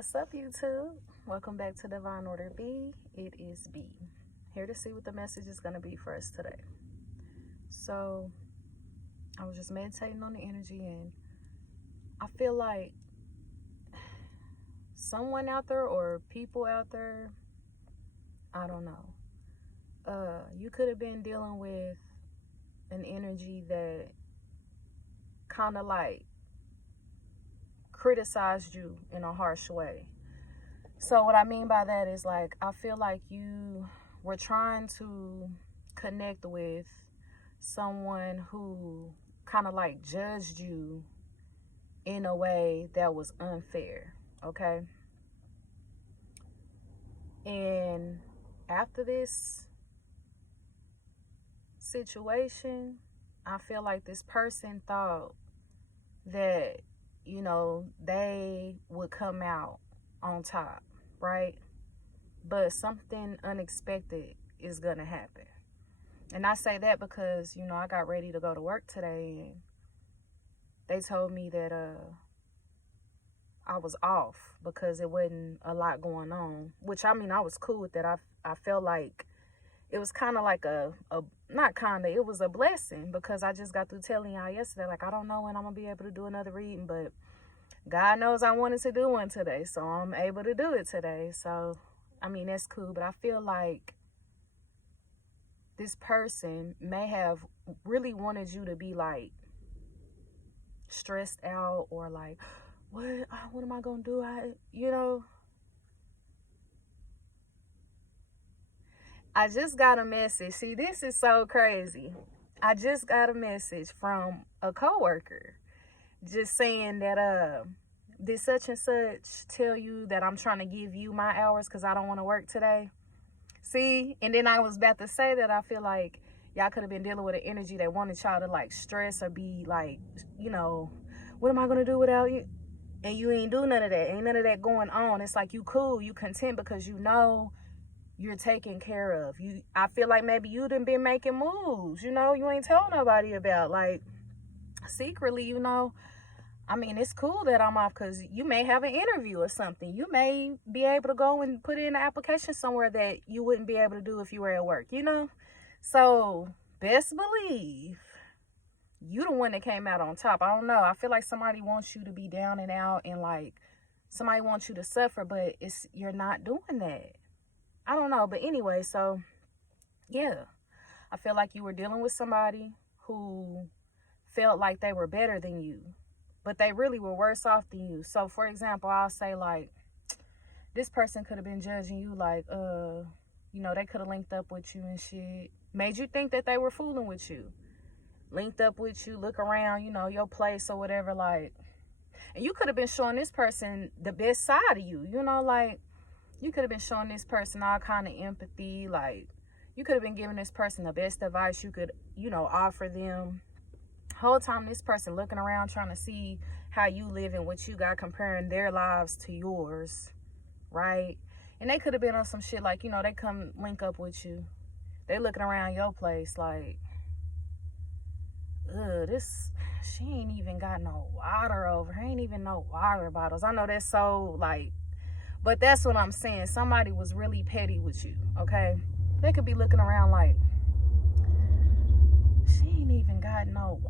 What's up, YouTube? Welcome back to Divine Order B. It is B. Here to see what the message is going to be for us today. So, I was just meditating on the energy, and I feel like someone out there or people out there, I don't know, you could have been dealing with an energy that kind of like criticized you in a harsh way. So what I mean by that is, like, I feel like you were trying to connect with someone who kind of like judged you in a way that was unfair, okay? And after this situation, I feel like this person thought that, you know, they would come out on top, right? But something unexpected is gonna happen. And I say that because, you know, I got ready to go to work today, and they told me that I was off because it wasn't a lot going on, which, I mean, I was cool with that. I felt like it was kind of like it was a blessing, because I just got through telling y'all yesterday, like, I don't know when I'm gonna be able to do another reading, but God knows I wanted to do one today, so I'm able to do it today. So, I mean, that's cool, but I feel like this person may have really wanted you to be like stressed out, or like, what am I gonna do? I just got a message. See, this is so crazy. I just got a message from a coworker just saying that did such and such tell you that I'm trying to give you my hours because I don't want to work today? See, and then I was about to say that I feel like y'all could have been dealing with an energy that wanted y'all to like stress or be like, you know, what am I gonna do without you? And you ain't do none of that. Ain't none of that going on. It's like you cool, you content, because you know you're taken care of. I feel like maybe you done been making moves, you know, you ain't telling nobody about, like, secretly, you know. I mean, it's cool that I'm off because you may have an interview or something. You may be able to go and put in an application somewhere that you wouldn't be able to do if you were at work, you know? So, best believe you the one that came out on top. I don't know. I feel like somebody wants you to be down and out, and like somebody wants you to suffer, but you're not doing that. I don't know. But anyway, so yeah, I feel like you were dealing with somebody who felt like they were better than you, but they really were worse off than you. So, for example, I'll say, like, this person could have been judging you, like, you know, they could have linked up with you and shit, made you think that they were fooling with you, linked up with you, look around, you know, your place or whatever, like, and you could have been showing this person the best side of you, you know, like, you could have been showing this person all kind of empathy, like, you could have been giving this person the best advice you could, you know, offer them. Whole time this person looking around trying to see how you live and what you got, comparing their lives to yours, right? And they could have been on some shit like, you know, they come link up with you, they looking around your place like, she ain't even got no water over her, ain't even no water bottles. I know that's so, like, but that's what I'm saying. Somebody was really petty with you, okay? They could be looking around like, she ain't even got no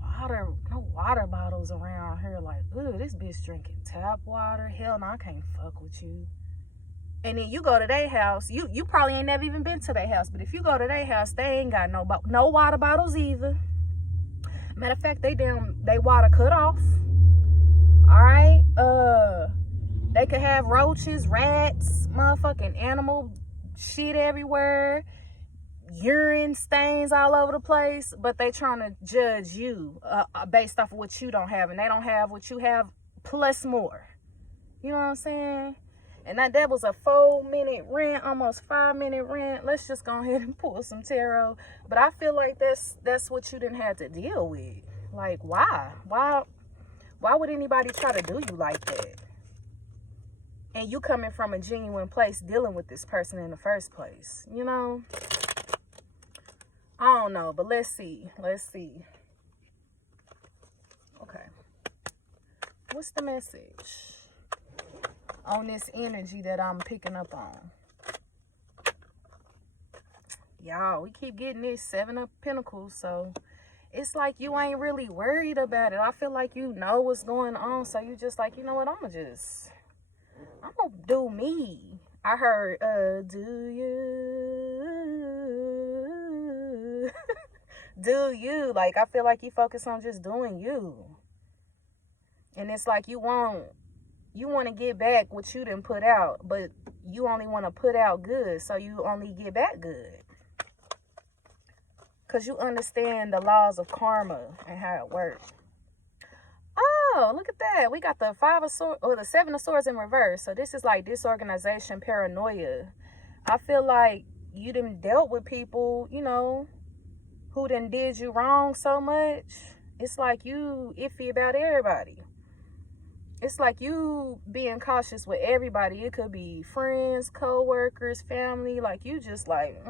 water bottles around her. Like, this bitch drinking tap water. Hell no, I can't fuck with you. And then you go to their house. You probably ain't never even been to their house, but if you go to their house, they ain't got no water bottles either. Matter of fact, they water cut off. All right. They could have roaches, rats, motherfucking animal shit everywhere, urine stains all over the place, but they trying to judge you based off of what you don't have, and they don't have what you have plus more. You know what I'm saying? And that was a 4-minute rant, almost 5-minute rant. Let's just go ahead and pull some tarot. But I feel like that's what you didn't have to deal with. Like, why would anybody try to do you like that? And you coming from a genuine place dealing with this person in the first place, you know? I don't know, but let's see. Okay. What's the message? on this energy that I'm picking up on. Y'all, we keep getting this 7 of Pentacles, so it's like you ain't really worried about it. I feel like you know what's going on, so you just like, you know what, I'm gonna do me. I heard, do you? Do you. Like, I feel like you focus on just doing you. And it's like you want to get back what you didn't put out, but you only want to put out good, so you only get back good. Because you understand the laws of karma and how it works. Oh, look at that. We got the 5 of Swords, or the 7 of Swords in reverse. So this is like disorganization, paranoia. I feel like you done dealt with people, you know, who done did you wrong so much. It's like you iffy about everybody. It's like you being cautious with everybody. It could be friends, co-workers, family. Like you just like,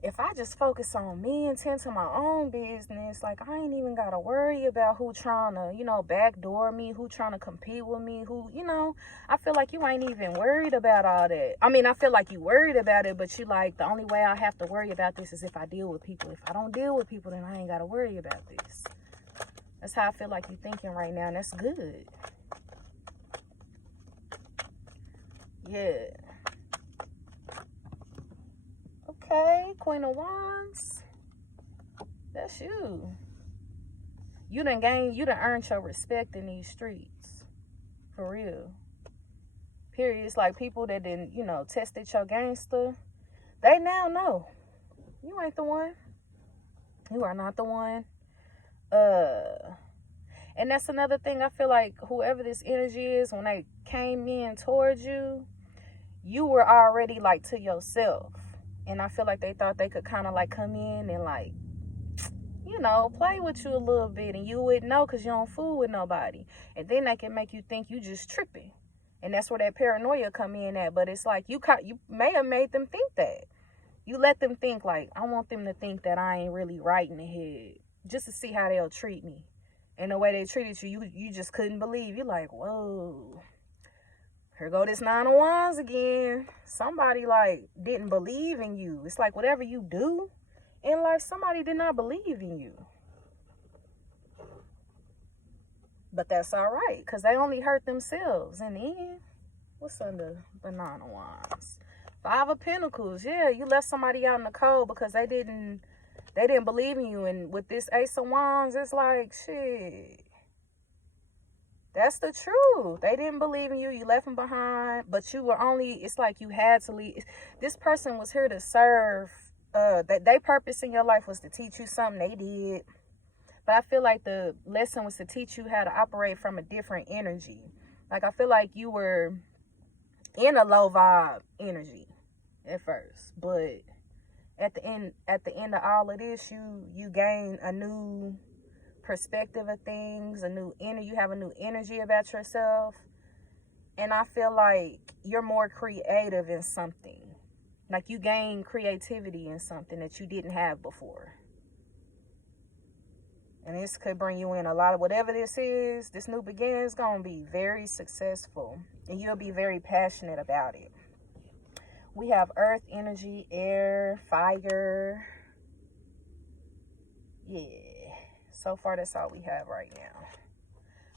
if I just focus on me and tend to my own business, like I ain't even got to worry about who trying to, you know, backdoor me, who trying to compete with me, who, you know, I feel like you ain't even worried about all that. I mean, I feel like you worried about it, but you like, the only way I have to worry about this is if I deal with people. If I don't deal with people, then I ain't got to worry about this. That's how I feel like you're thinking right now, and that's good. Yeah. Okay, Queen of Wands. That's you. You done earned your respect in these streets. For real. Period. It's like people that didn't, you know, tested your gangster. They now know. You ain't the one. You are not the one. And that's another thing. I feel like whoever this energy is, when they came in towards you, you were already like to yourself. And I feel like they thought they could kind of like come in and like, you know, play with you a little bit. And you wouldn't know because you don't fool with nobody. And then they can make you think you just tripping. And that's where that paranoia come in at. But it's like you may have made them think that. You let them think like, I want them to think that I ain't really right in the head. Just to see how they'll treat me. And the way they treated you, you just couldn't believe. You're like, whoa. Here go this 9 of Wands again. Somebody like didn't believe in you. It's like whatever you do in life, somebody did not believe in you. But that's all right, because they only hurt themselves in the end. What's under the 9 of Wands? 5 of Pentacles. Yeah, you left somebody out in the cold because they didn't believe in you. And with this Ace of Wands, it's like, shit. That's the truth. They didn't believe in you. You left them behind. But you were only, it's like you had to leave. This person was here to serve. Their purpose in your life was to teach you something. They did. But I feel like the lesson was to teach you how to operate from a different energy. Like, I feel like you were in a low vibe energy at first. But at the end of all of this, you gain a new perspective of things, you have a new energy about yourself. And I feel like you're more creative in something. Like you gain creativity in something that you didn't have before. And this could bring you in a lot of whatever this is. This new beginning is going to be very successful. And you'll be very passionate about it. We have earth energy, air, fire. Yeah. So far, that's all we have right now.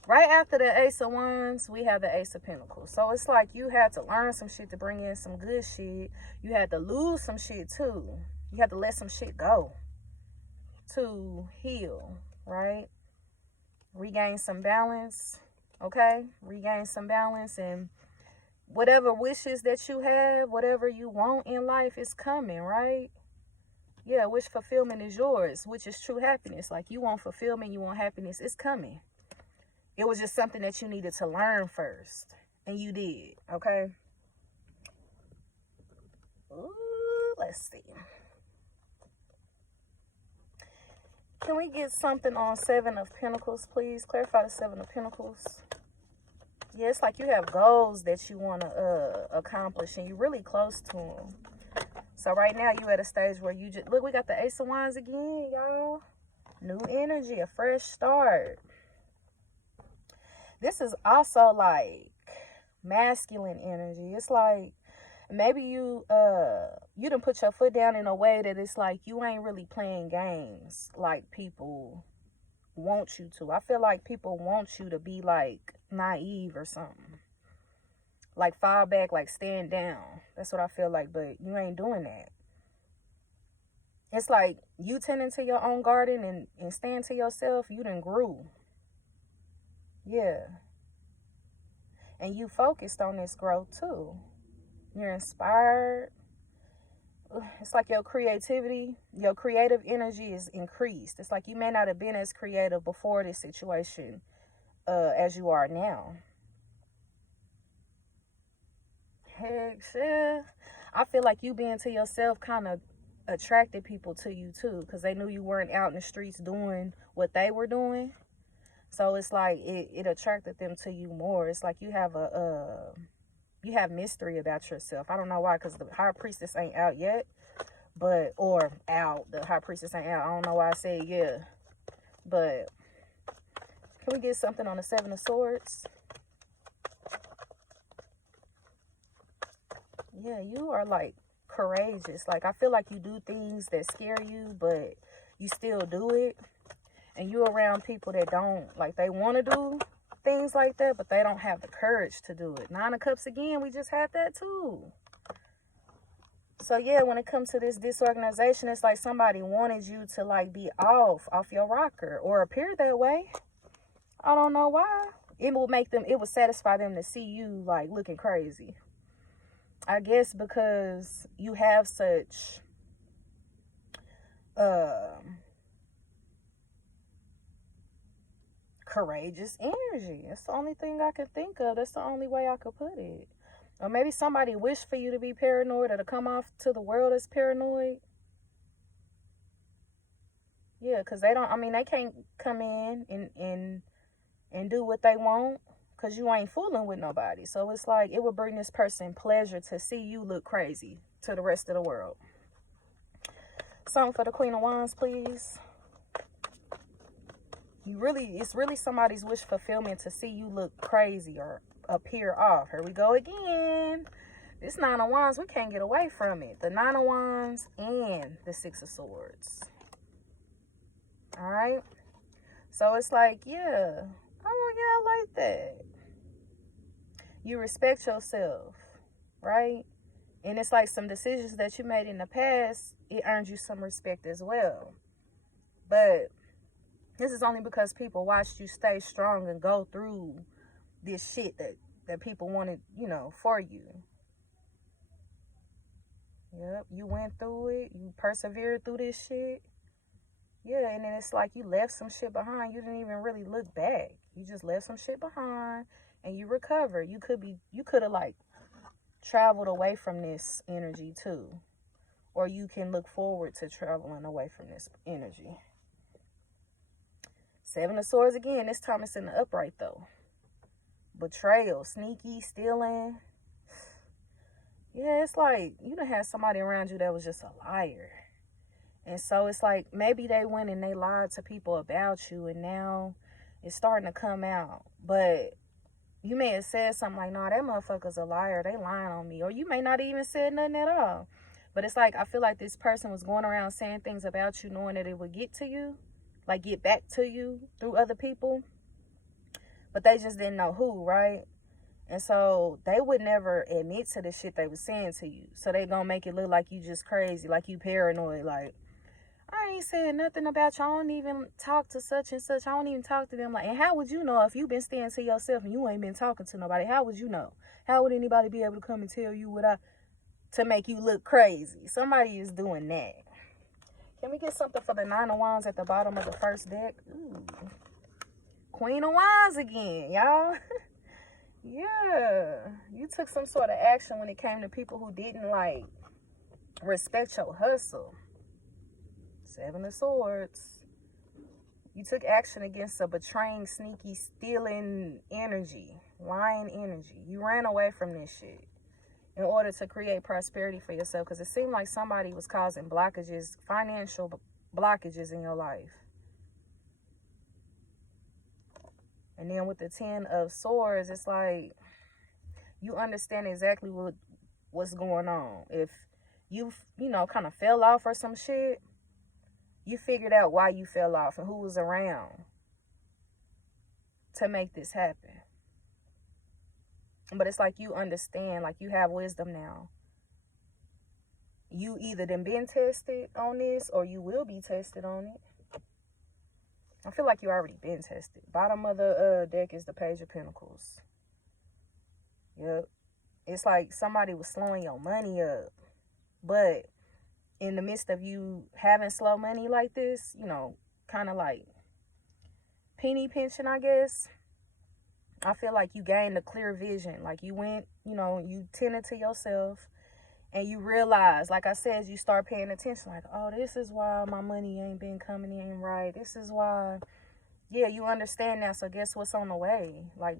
Right after the Ace of Wands, we have the Ace of Pentacles. So it's like you had to learn some shit to bring in some good shit. You had to lose some shit too. You had to let some shit go to heal, right? Regain some balance, okay? Regain some balance, and whatever wishes that you have, whatever you want in life is coming, right? Yeah, wish fulfillment is yours, which is true happiness. Like you want fulfillment, you want happiness, it's coming. It was just something that you needed to learn first. And you did, okay? Ooh, let's see. Can we get something on 7 of Pentacles, please? Clarify the 7 of Pentacles. Yeah, it's like you have goals that you want to accomplish, and you're really close to them. So right now, you at a stage where you just... Look, we got the Ace of Wands again, y'all. New energy, a fresh start. this is also like masculine energy. It's like maybe you done put your foot down in a way that it's like you ain't really playing games like people want you to. I feel like people want you to be like naive or something. Like fall back, like stand down. That's what I feel like, but you ain't doing that. It's like you tending to your own garden and staying to yourself, you done grew. Yeah. And you focused on this growth too. You're inspired. It's like your creativity, your creative energy is increased. It's like you may not have been as creative before this situation as you are now. Heck, yeah. I feel like you being to yourself kind of attracted people to you too, because they knew you weren't out in the streets doing what they were doing. So it's like it attracted them to you more. It's like you have you have mystery about yourself. I don't know why, because the high priestess ain't out yet, but the high priestess ain't out. I don't know why I said yeah, but can we get something on the Seven of Swords? Yeah, you are like courageous. Like I feel like you do things that scare you, but you still do it. And you're around people that don't, like, they want to do things like that, but they don't have the courage to do it. Nine of Cups again, we just had that too. So yeah, when it comes to this disorganization, it's like somebody wanted you to like be off your rocker or appear that way. I don't know why. It would satisfy them to see you like looking crazy. I guess because you have such courageous energy. That's the only thing I could think of. That's the only way I could put it. Or maybe somebody wished for you to be paranoid or to come off to the world as paranoid. Yeah, because they can't come in and do what they want because you ain't fooling with nobody. So it's like it would bring this person pleasure to see you look crazy to the rest of the world. Something for the Queen of Wands, please. It's really somebody's wish fulfillment to see you look crazy or appear off. Here we go again. This Nine of Wands, we can't get away from it. The Nine of Wands and the Six of Swords. All right. So it's like, yeah. Oh, yeah, I like that. You respect yourself, right? And it's like some decisions that you made in the past, it earned you some respect as well. But this is only because people watched you stay strong and go through this shit that people wanted, for you. Yep, you went through it. You persevered through this shit. Yeah, and then it's like you left some shit behind. You didn't even really look back. You just left some shit behind and you recovered. You could have like traveled away from this energy too. Or you can look forward to traveling away from this energy. Seven of Swords again. This time it's in the upright though. Betrayal, sneaky, stealing. Yeah, it's like you done had somebody around you that was just a liar. And so it's like maybe they went and they lied to people about you and now it's starting to come out. But you may have said something like, nah, that motherfucker's a liar. They lying on me. Or you may not even said nothing at all. But it's like I feel like this person was going around saying things about you knowing that it would get to you. Like get back to you through other people. But they just didn't know who, right? And so they would never admit to the shit they was saying to you. So they gonna make it look like you just crazy, like you paranoid, like, I ain't saying nothing about you. I don't even talk to such and such. I don't even talk to them. Like, and how would you know if you been staying to yourself and you ain't been talking to nobody? How would you know? How would anybody be able to come and tell you to make you look crazy? Somebody is doing that. Can we get something for the Nine of Wands at the bottom of the first deck? Ooh. Queen of Wands again, y'all. Yeah. You took some sort of action when it came to people who didn't, like, respect your hustle. Seven of Swords. You took action against a betraying, sneaky, stealing energy. Lying energy. You ran away from this shit in order to create prosperity for yourself. Because it seemed like somebody was causing blockages, financial blockages in your life. And then with the 10 of Swords, it's like you understand exactly what's going on. If you know, kind of fell off or some shit, you figured out why you fell off and who was around to make this happen. But it's like you understand, like you have wisdom now. You either done been tested on this or you will be tested on it. I feel like you already been tested. Bottom of the deck is the Page of Pentacles. Yep. It's like somebody was slowing your money up. But in the midst of you having slow money like this, you know, kind of like penny pinching, I guess, I feel like you gained a clear vision. Like you went, you know, you tended to yourself and you realize, like I said, you start paying attention. Like, oh, this is why my money ain't been coming in right. This is why. Yeah, you understand now. So guess what's on the way? Like,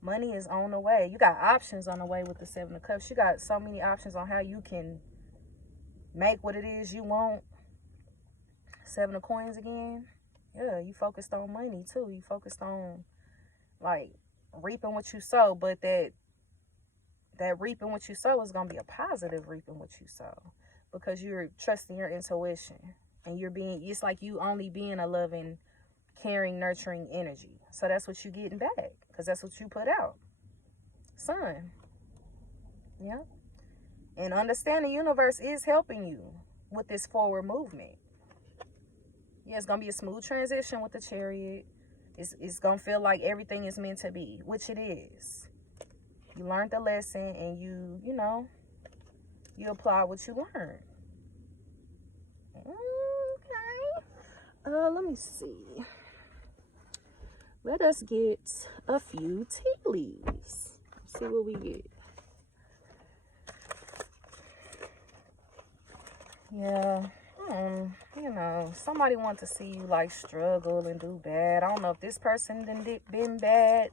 money is on the way. You got options on the way with the 7 of Cups. You got so many options on how you can make what it is you want. 7 of Coins again. Yeah, you focused on money too. You focused on like reaping what you sow, but that reaping what you sow is gonna be a positive reaping what you sow, because you're trusting your intuition and you're being, it's like you only being a loving, caring, nurturing energy. So that's what you're getting back, because that's what you put out. Sun. Yeah. And understand the universe is helping you with this forward movement. Yeah, it's gonna be a smooth transition with the Chariot. It's gonna feel like everything is meant to be, which it is. You learned the lesson and you know, you apply what you learned. Okay. Let me see. Let us get a few tea leaves. See what we get. Yeah. You know, somebody wants to see you like struggle and do bad. I don't know if this person been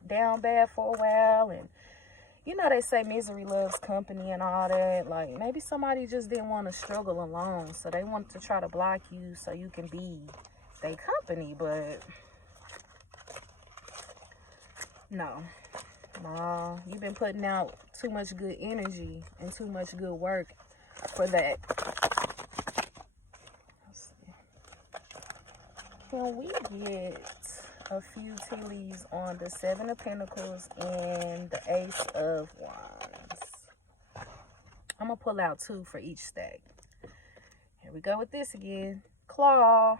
down bad for a while, and you know they say misery loves company and all that. Like maybe somebody just didn't want to struggle alone, so they want to try to block you so you can be their company. But no, you've been putting out too much good energy and too much good work for that. Can we get a few tea leaves on the 7 of Pentacles and the Ace of Wands? I'm going to pull out 2 for each stack. Here we go with this again. Claw.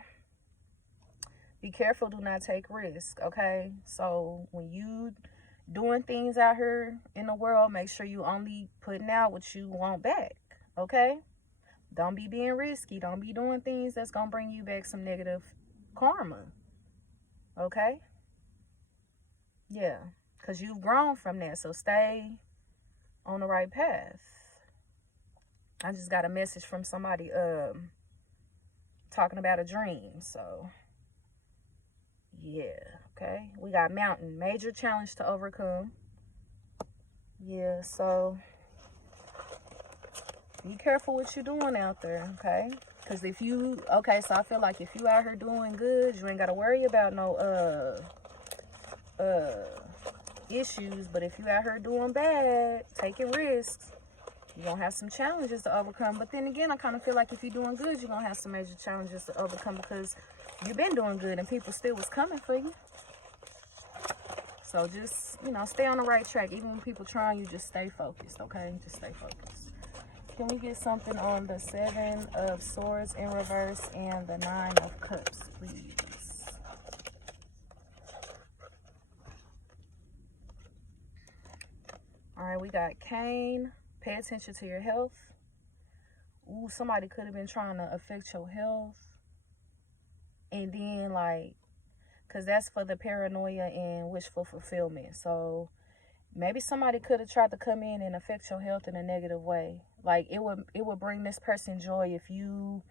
Be careful. Do not take risk, okay? So when you doing things out here in the world, make sure you only putting out what you want back, okay? Don't be being risky. Don't be doing things that's going to bring you back some negative karma, okay? Yeah, because you've grown from that, so stay on the right path. I just got a message from somebody talking about a dream, so yeah, okay. We got Mountain, major challenge to overcome. Yeah, so be careful what you're doing out there, okay? Because if you, okay, so I feel like if you out here doing good, you ain't got to worry about no issues. But if you out here doing bad, taking risks, you're going to have some challenges to overcome. But then again, I kind of feel like if you're doing good, you're going to have some major challenges to overcome, because you've been doing good and people still was coming for you. So just, you know, stay on the right track. Even when people trying you, just stay focused, okay? Just stay focused. Can we get something on the 7 of Swords in reverse and the 9 of Cups, please? All right, we got Cain. Pay attention to your health. Ooh, somebody could have been trying to affect your health. And then, like, because that's for the paranoia and wishful fulfillment. So maybe somebody could have tried to come in and affect your health in a negative way. Like it would bring this person joy if you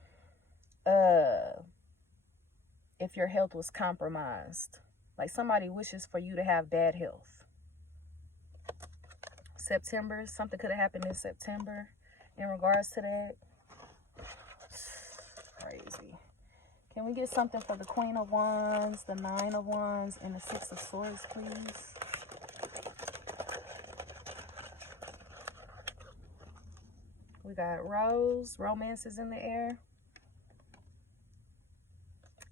if your health was compromised. Like somebody wishes for you to have bad health. September, something could have happened in September in regards to that. Crazy. Can we get something for the Queen of Wands, the Nine of Wands, and the Six of Swords, please? We got Rose, romance is in the air.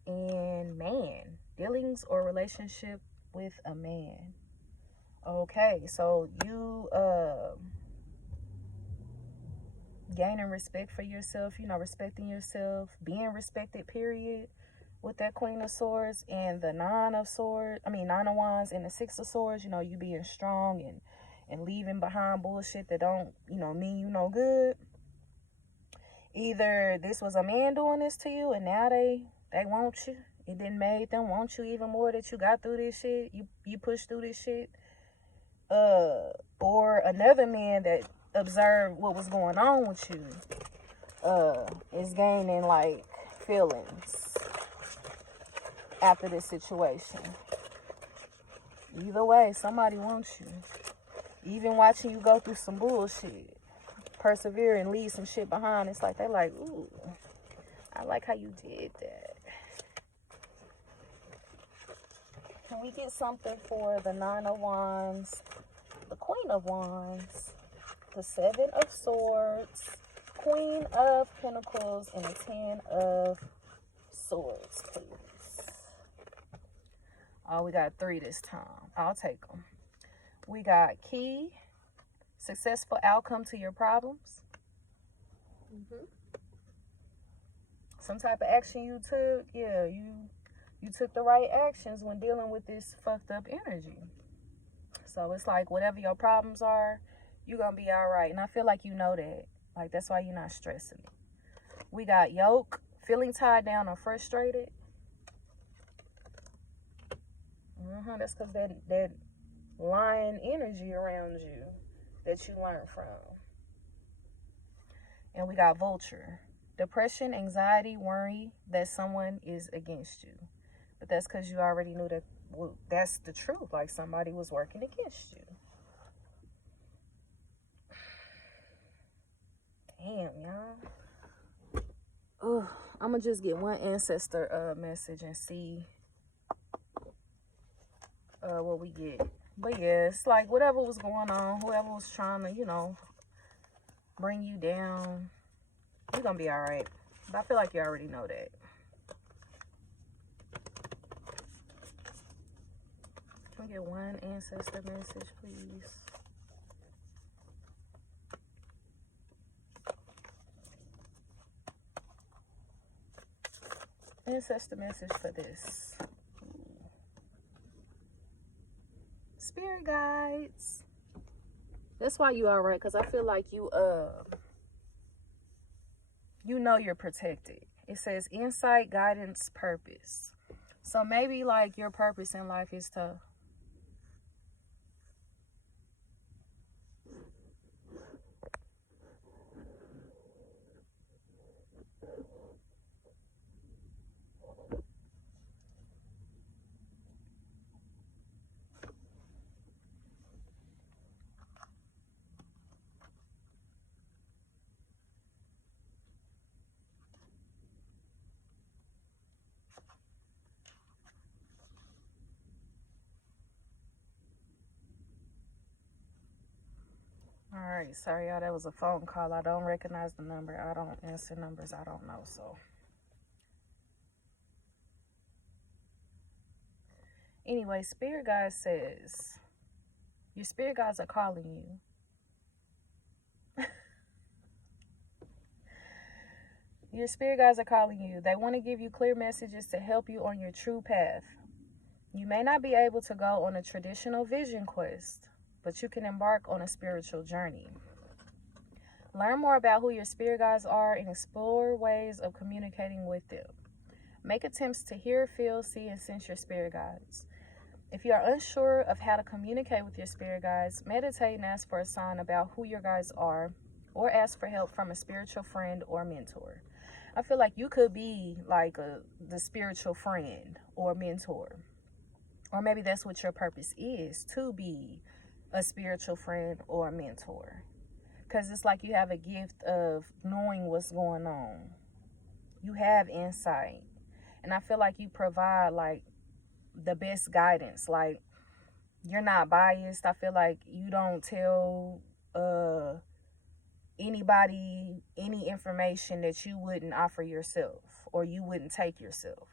And man, dealings or relationship with a man. Okay, so you gaining respect for yourself, you know, respecting yourself, being respected, period, with that Queen of Swords and the Nine of Wands and the Six of Swords. You know, you being strong and leaving behind bullshit that don't, you know, mean you no good. Either this was a man doing this to you and now they want you. It didn't make them want you even more, that you got through this shit. You pushed through this shit. Or another man that observed what was going on with you is gaining like feelings after this situation. Either way, somebody wants you. Even watching you go through some bullshit, persevere and leave some shit behind. It's like they like, ooh, I like how you did that. Can we get something for the Nine of Wands, the Queen of Wands, the Seven of Swords, Queen of Pentacles, and the Ten of Swords, please? Oh, we got 3 this time. I'll take them. We got key, successful outcome to your problems. Some type of action you took. Yeah, you took the right actions when dealing with this fucked up energy. So it's like whatever your problems are, you're going to be all right. And I feel like you know that. Like, that's why you're not stressing it. We got yoke, feeling tied down or frustrated. That's because that lion energy around you that you learned from. And we got vulture, depression, anxiety, worry that someone is against you. But that's because you already knew that, well, that's the truth. Like somebody was working against you. Damn, y'all. Oh, I'm going to just get one ancestor message and see what we get. But yeah, it's like whatever was going on, whoever was trying to, you know, bring you down, you're going to be all right. But I feel like you already know that. Can we get one ancestor message, please? Ancestor message for this. Spirit guides. That's why you all right, because I feel like you know you're protected. It says insight, guidance, purpose. So maybe like your purpose in life is to all right, sorry y'all, that was a phone call. I don't recognize the number. I don't answer numbers I don't know. So anyway, spirit guide says your spirit guides are calling you. Your spirit guides are calling you. They want to give you clear messages to help you on your true path. You may not be able to go on a traditional vision quest, but you can embark on a spiritual journey. Learn more about who your spirit guides are and explore ways of communicating with them. Make attempts to hear, feel, see, and sense your spirit guides. If you are unsure of how to communicate with your spirit guides, meditate and ask for a sign about who your guides are, or ask for help from a spiritual friend or mentor. I feel like you could be like the spiritual friend or mentor. Or maybe that's what your purpose is, to be a spiritual friend or a mentor. Because it's like you have a gift of knowing what's going on. You have insight. And I feel like you provide like the best guidance. Like, you're not biased. I feel like you don't tell anybody any information that you wouldn't offer yourself or you wouldn't take yourself,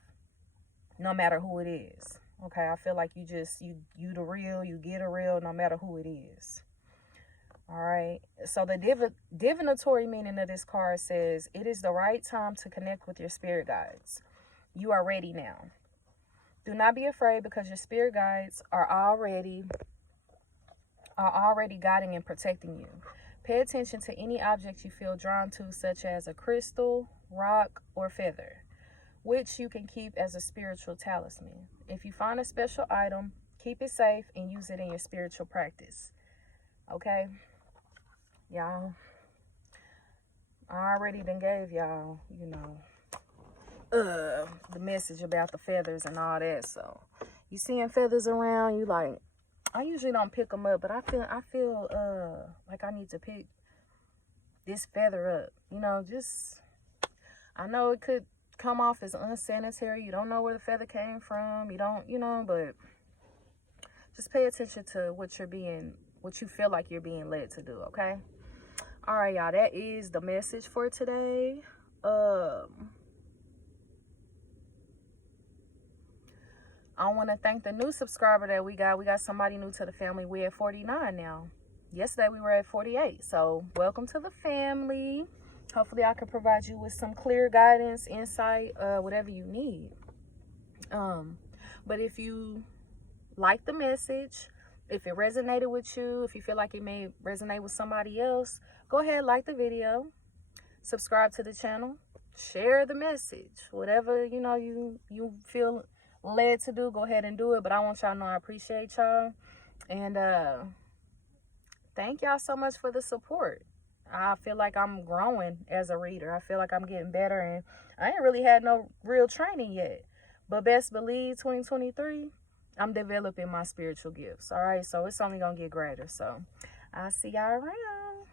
no matter who it is. Okay, I feel like you the real, you get a real no matter who it is. All right, so the divinatory meaning of this card says it is the right time to connect with your spirit guides. You are ready now. Do not be afraid, because your spirit guides are already guiding and protecting you. Pay attention to any object you feel drawn to, such as a crystal, rock, or feather, which you can keep as a spiritual talisman. If you find a special item, keep it safe and use it in your spiritual practice. Okay, y'all, I already done gave y'all, the message about the feathers and all that. So you seeing feathers around, you like, I usually don't pick them up, but I feel like I need to pick this feather up. Just, I know it could come off as unsanitary. You don't know where the feather came from. You don't, but just pay attention to what you feel like you're being led to do, okay? All right, y'all, that is the message for today. I want to thank the new subscriber that we got. We got somebody new to the family. We're at 49 now. Yesterday we were at 48. So welcome to the family. Hopefully I can provide you with some clear guidance, insight, whatever you need. But if you like the message, if it resonated with you, if you feel like it may resonate with somebody else, go ahead, like the video, subscribe to the channel, share the message. Whatever, you feel led to do, go ahead and do it. But I want y'all to know I appreciate y'all, and thank y'all so much for the support. I feel like I'm growing as a reader. I feel like I'm getting better, and I ain't really had no real training yet, but best believe 2023 I'm developing my spiritual gifts. All right, so it's only gonna get greater. So I'll see y'all around.